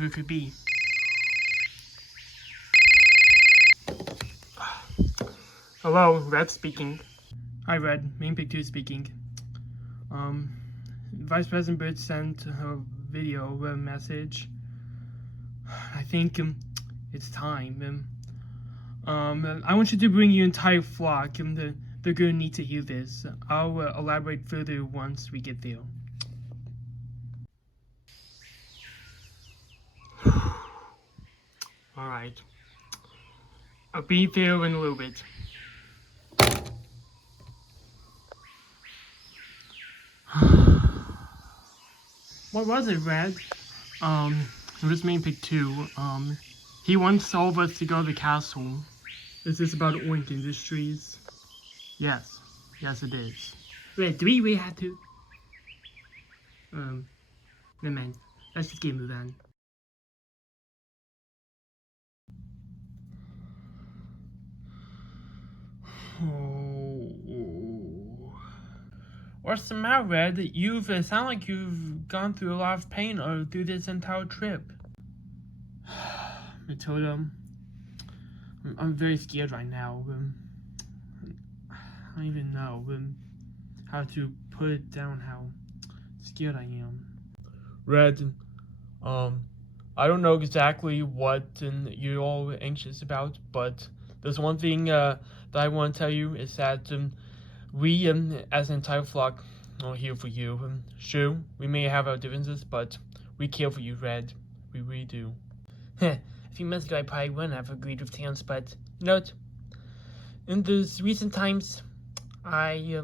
who it could be. Hello, Red speaking. Hi, Red. Main Pig 2 speaking. Vice President Bird sent a video message. I think it's time. I want you to bring your entire flock. They're gonna need to hear this. I'll elaborate further once we get there. Alright. I'll be there in a little bit. What was it, Red? It was Main Pig 2. He wants all of us to go to the castle. Is this about Oink Industries? Yes. Yes, it is. Wait, do we really have to? Never mind. Let's just get moving on. Oh. What's the matter, Red? You sound like you've gone through a lot of pain through this entire trip. Matilda, I'm very scared right now. I don't even know how to put it down how scared I am. Red, I don't know exactly what you're all anxious about, but there's one thing that I want to tell you is that we, as an entire flock, are here for you. Sure, we may have our differences, but we care for you, Red. We really do. A few months ago, I probably wouldn't have agreed with Terrence, but note, in those recent times, I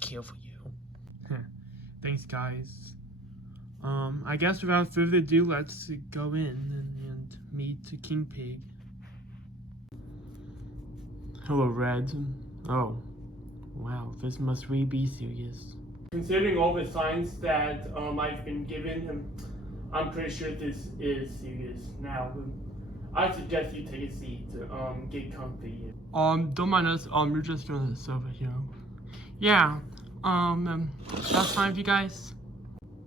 care for you. Thanks, guys. I guess without further ado, let's go in and meet King Pig. Hello, Red. Oh, wow, this must really be serious. Considering all the signs that I've been given, I'm pretty sure this is serious. Now, I suggest you take a seat. Get comfy. Don't mind us. We're just gonna sit over here. Yeah. That's fine with you guys.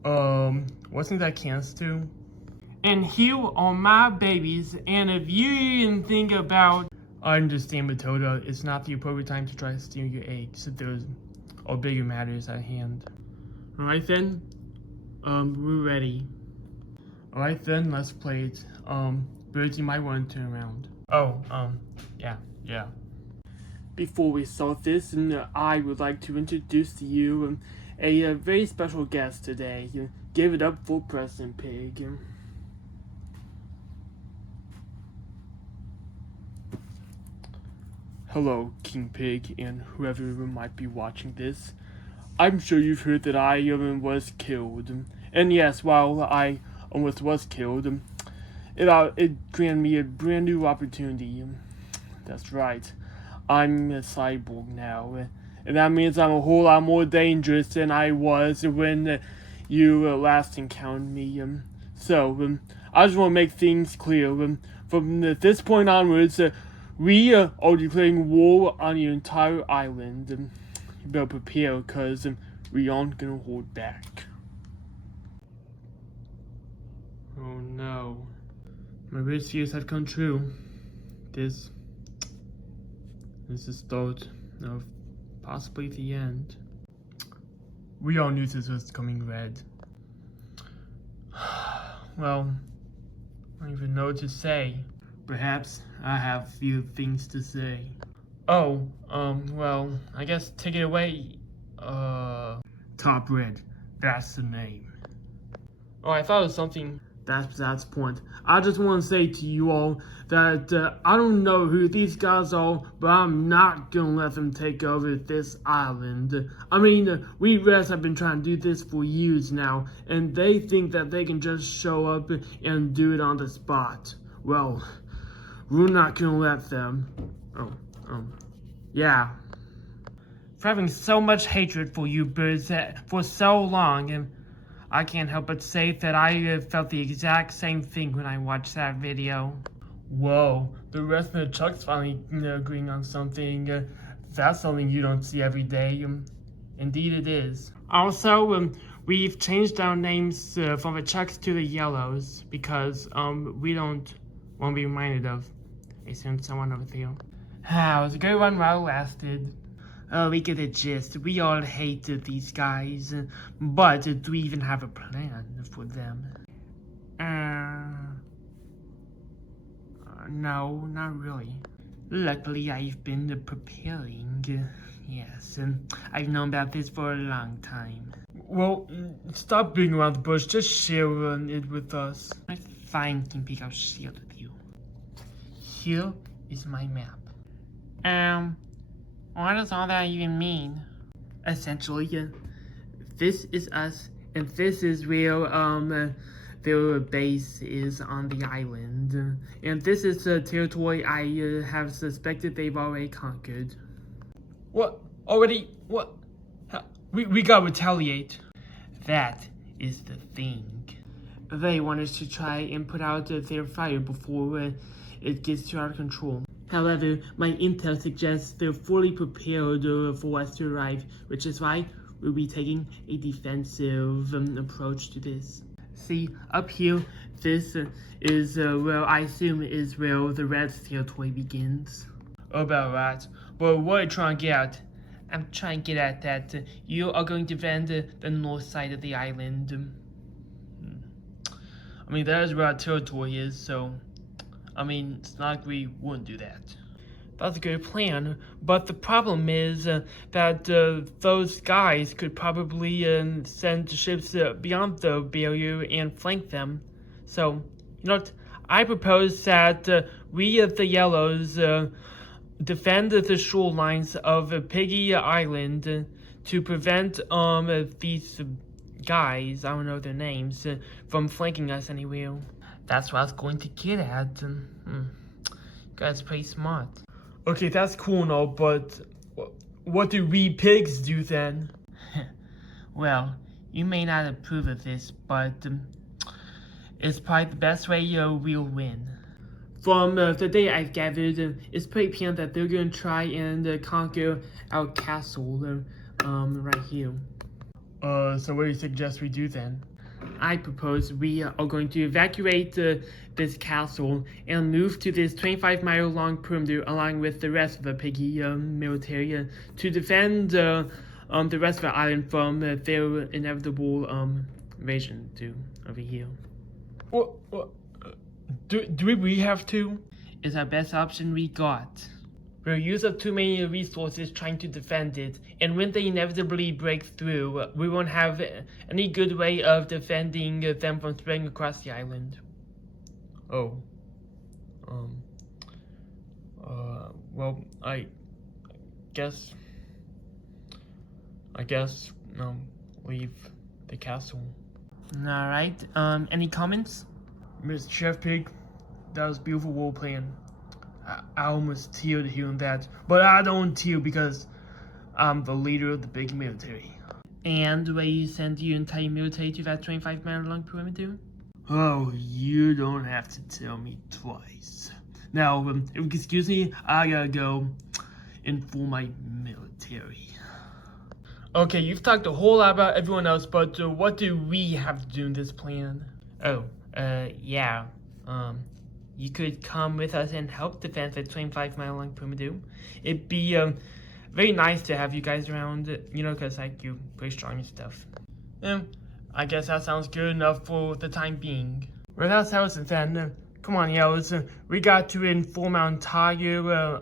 Wasn't that cans too? And here are my babies. And if you even think about, I understand, Matilda, it's not the appropriate time to try to steal your eggs. There's bigger matters at hand. Alright then, we're ready. Alright then, let's play it. Birds, you might want to turn around. Oh, yeah. Before we start this, I would like to introduce to you a very special guest today. Give it up for President Pig. Hello, King Pig, and whoever might be watching this. I'm sure you've heard that I was killed. And yes, while I almost was killed, it granted me a brand new opportunity. That's right. I'm a cyborg now. And that means I'm a whole lot more dangerous than I was when you last encountered me. So, I just want to make things clear. From this point onwards, we are declaring war on the entire island. You better prepare, because we aren't going to hold back. Oh no. My worst fears have come true. This is the start of possibly the end. We all knew this was coming, Red. Well, I don't even know what to say. Perhaps I have few things to say. Oh, well, I guess take it away. Top Red, that's the name. Oh, I thought it was something. That's the point. I just want to say to you all that I don't know who these guys are, but I'm not gonna let them take over this island. I mean, we Reds have been trying to do this for years now, and they think that they can just show up and do it on the spot. Well, we're not gonna let them. Yeah. For having so much hatred for you birds for so long, and I can't help but say that I felt the exact same thing when I watched that video. Whoa, the rest of the Chuck's finally agreeing on something. That's something you don't see every day. Indeed it is. Also, we've changed our names from the Chucks to the Yellows because we don't want to be reminded of a certain someone over there. It was a good one while it lasted. Oh, we get the gist. We all hated these guys, but do we even have a plan for them? No, not really. Luckily, I've been preparing. Yes, I've known about this for a long time. Well, stop being around the bush. Just share it with us. Fine, Kingpig, I'll share it with you. Here is my map. What does all that even mean? Essentially, this is us, and this is where their base is on the island. And this is the territory I have suspected they've already conquered. What? Already? What? We gotta retaliate. That is the thing. They want us to try and put out their fire before it gets too out of control. However, my intel suggests they're fully prepared for us to arrive, which is why we'll be taking a defensive approach to this. See, up here, this is where I assume is where the Red's territory begins. About that. But what are you trying to get at? I'm trying to get at that you are going to defend the north side of the island. I mean, that is where our territory is, so... I mean, it's not like we wouldn't do that. That's a good plan, but the problem is that those guys could probably send ships beyond the barrier and flank them. So, you know what? I propose that we, the Yellows, defend the shorelines of Piggy Island to prevent these guys, I don't know their names, from flanking us anywhere. That's what I was going to get at. You guys are pretty smart. Okay, that's cool and all, but what do we pigs do then? Well, you may not approve of this, but it's probably the best way we'll win. From the data I've gathered, it's pretty apparent that they're going to try and conquer our castle right here. So what do you suggest we do then? I propose we are going to evacuate this castle and move to this 25-mile-long perimeter along with the rest of the Piggy military to defend the rest of the island from their inevitable invasion to over here. What? Do we really have to? It's our best option we got. We'll use up too many resources trying to defend it, and when they inevitably break through, we won't have any good way of defending them from spreading across the island. Oh. Well, I guess, leave the castle. Alright, any comments? Mr. Chef Pig, that was beautiful role playing. I almost teared hearing that, but I don't tear because I'm the leader of the big military. And will you send your entire military to that 25-mile-long perimeter? Oh, you don't have to tell me twice. Now, if you excuse me, I gotta go inform my military. Okay, you've talked a whole lot about everyone else, but what do we have to do in this plan? Oh, yeah. You could come with us and help defend the 25-mile-long perimeter. It'd be very nice to have you guys around, because like you're pretty strong and stuff. I guess that sounds good enough for the time being. Without else then, come on, Yellows. We got to inform our entire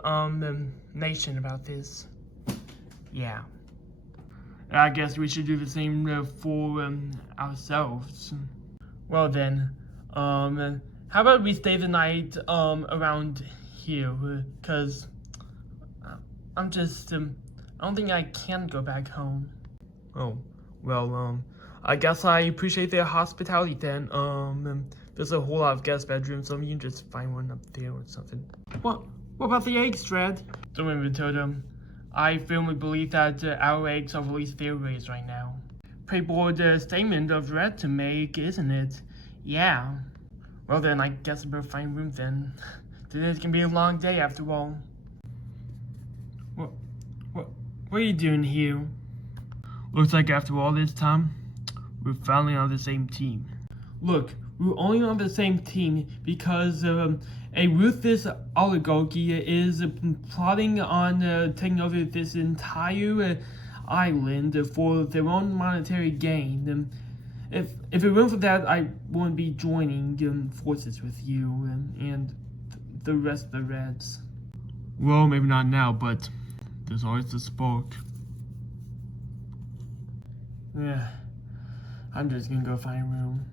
nation about this. Yeah. I guess we should do the same for ourselves. Well then, how about we stay the night around here? Cause I don't think I can go back home. Oh, well, I guess I appreciate their hospitality then. There's a whole lot of guest bedrooms, so you can just find one up there or something. What about the eggs, Dredd? Don't worry, Totem. I firmly believe that our eggs are at least their rays right now. Pretty bold statement of Dredd to make, isn't it? Yeah. Well then, I guess I better find room then. Today's gonna be a long day after all. What are you doing here? Looks like after all this time, we're finally on the same team. Look, we're only on the same team because a ruthless oligarchy is plotting on taking over this entire island for their own monetary gain. If it weren't for that, I wouldn't be joining forces with you and the rest of the Reds. Well, maybe not now, but there's always the spark. Yeah, I'm just gonna go find a room.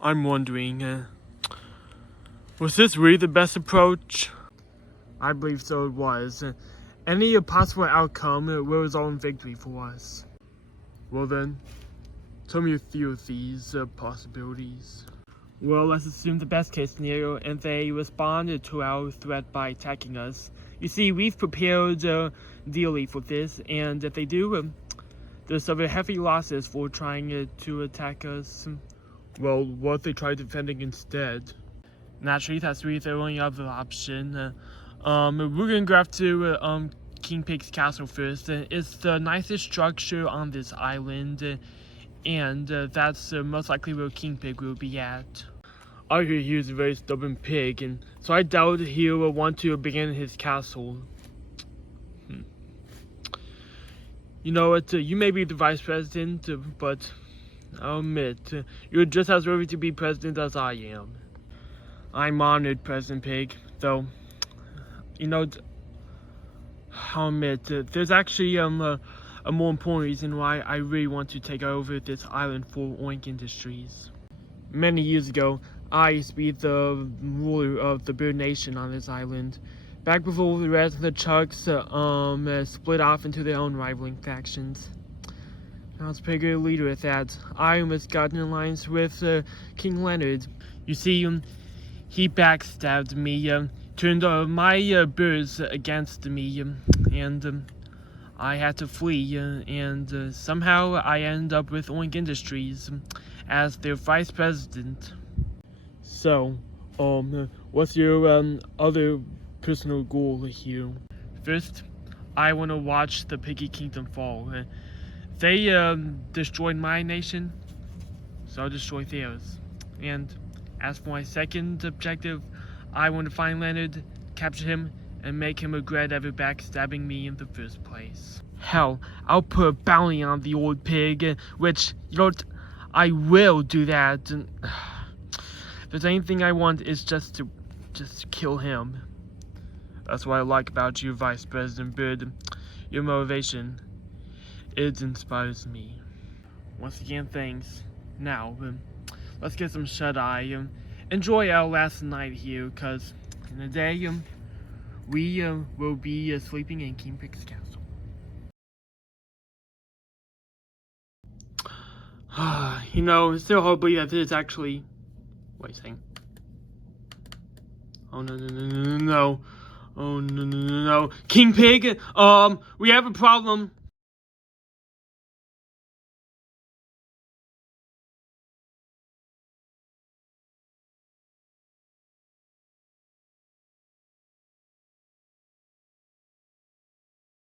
I'm wondering, was this really the best approach? I believe so it was. Any possible outcome will result in victory for us. Well then, tell me a few of these possibilities. Well, let's assume the best case scenario and they respond to our threat by attacking us. You see, we've prepared dearly for this, and if they do, they'll suffer heavy losses for trying to attack us. Well, what if they try defending instead? Naturally, that's really the only other option. We're gonna go to King Pig's castle first. It's the nicest structure on this island, and that's most likely where King Pig will be at. I hear he's a very stubborn pig, and so I doubt he'll want to begin his castle. You know what, you may be the vice president, but I'll admit, you're just as worthy to be president as I am. I'm honored, President Pig, though, you know, I'll admit, there's actually a more important reason why I really want to take over this island for Oink Industries. Many years ago, I used to be the ruler of the bird nation on this island. Back before the rest of the Chucks split off into their own rivaling factions. I was a pretty good leader at that. I almost got in alliance with King Leonard. You see, he backstabbed me, turned my birds against me, and I had to flee, and somehow I ended up with Oink Industries as their vice president. So, what's your other personal goal here? First, I want to watch the Piggy Kingdom fall. They destroyed my nation, so I'll destroy theirs. And as for my second objective, I want to find Leonard, capture him, and make him regret ever backstabbing me in the first place. Hell, I'll put a bounty on the old pig, which, you know, I will do that. If there's anything I want, is just to kill him. That's what I like about you, Vice President Bird. Your motivation, it inspires me. Once again, thanks. Now, let's get some shut-eye. Enjoy our last night here, cause in a day, we will be sleeping in King Pig's castle. You know, it's still hard to believe that this is actually. Wait a second. Oh no. Oh no. King Pig, we have a problem.